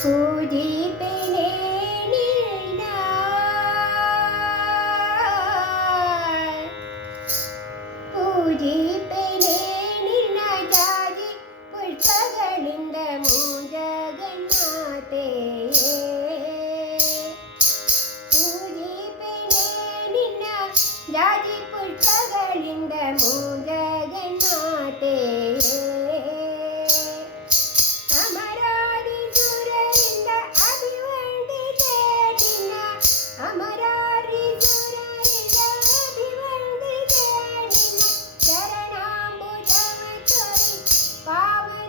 பூஜிப்பினே பூஜிப்பினே நின்னாஜாதி புஷ்பகளிந்த மூஜகநாதே பூஜிப்பினே நின்ன ஜாதி புஷ்பகளிந்த மூஜ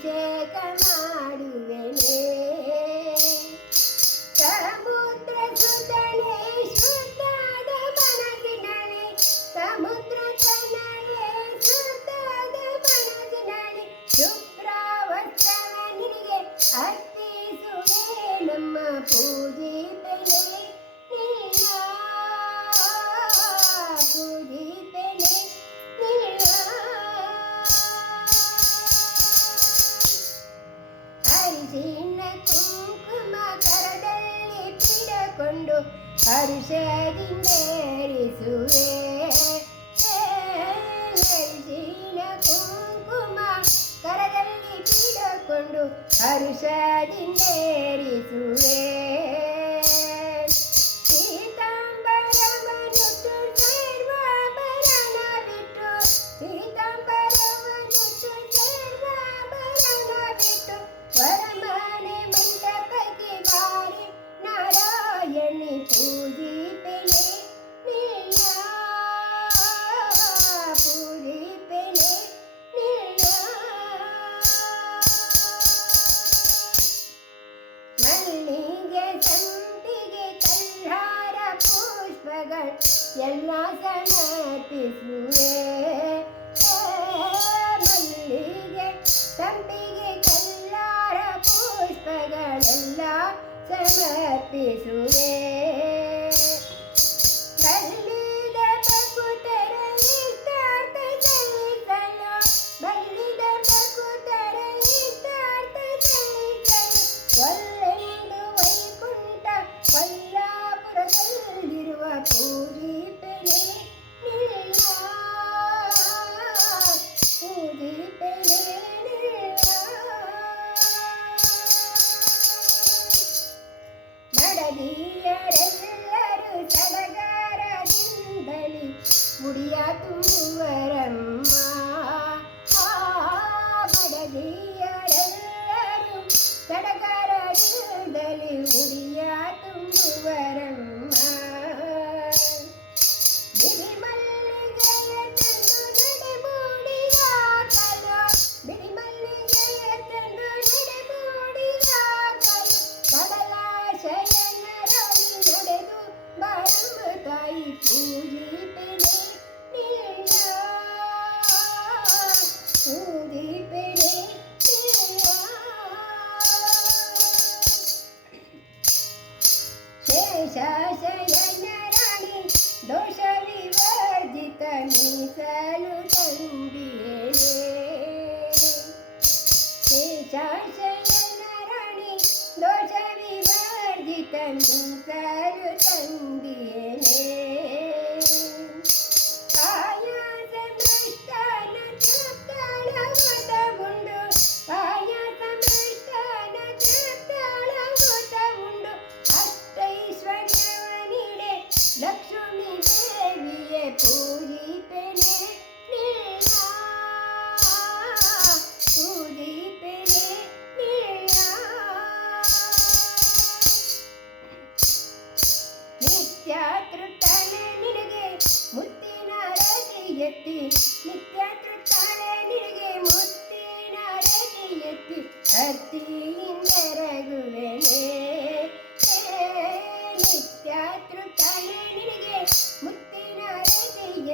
ಅಭಿಷೇಕ ಮಾಡುವೆನೆ ಸಮುದ್ರ ಸುತನೆ ಸುತ್ತಾದ ಮನಸ್ಸಿನಳೆ ಸಮುದ್ರ ತನಲೆ ಸುತ್ತಾದ ನಿನಗೆ ಅರ್ಪಿಸುವೆ ನಮ್ಮ ಪೂಜೆ. ಹರುಷದಿಂದೇರಿಸುವೆ ಅರಿಶಿನ ಕುಂಕುಮ ಕರದಲ್ಲಿ ಪೀಡಕೊಂಡು ಹರುಷದಿಂದೇರಿಸುವೆ ಮನಗಳ ಎಲ್ಲ ಸನತಿಸುವೆ ಮಲ್ಲಿಗೆ ತಂಬಿಗೆ ಕಲ್ಲಾರ ಪುಷ್ಪಗಳೆಲ್ಲ ಸಮರ್ಪಿಸುವೆ കാതലിൽ മുടിയാത്തും വരമ്മ ಮೀಸಲು ತಂದಿಯೇ ಶ್ರೀಶಾಂಶಯನರಣಿ ದೋಷ ವಿವರ್ಜಿತ ಮೀಸಲು ತಂದಿಯೇ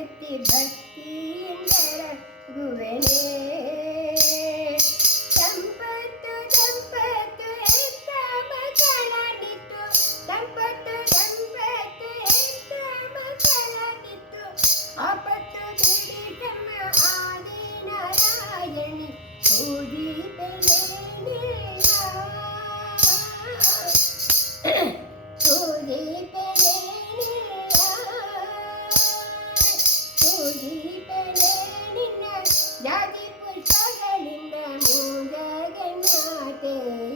ഭക്തി ഭക്തിയിൽ നടക്കുവനേ. Good.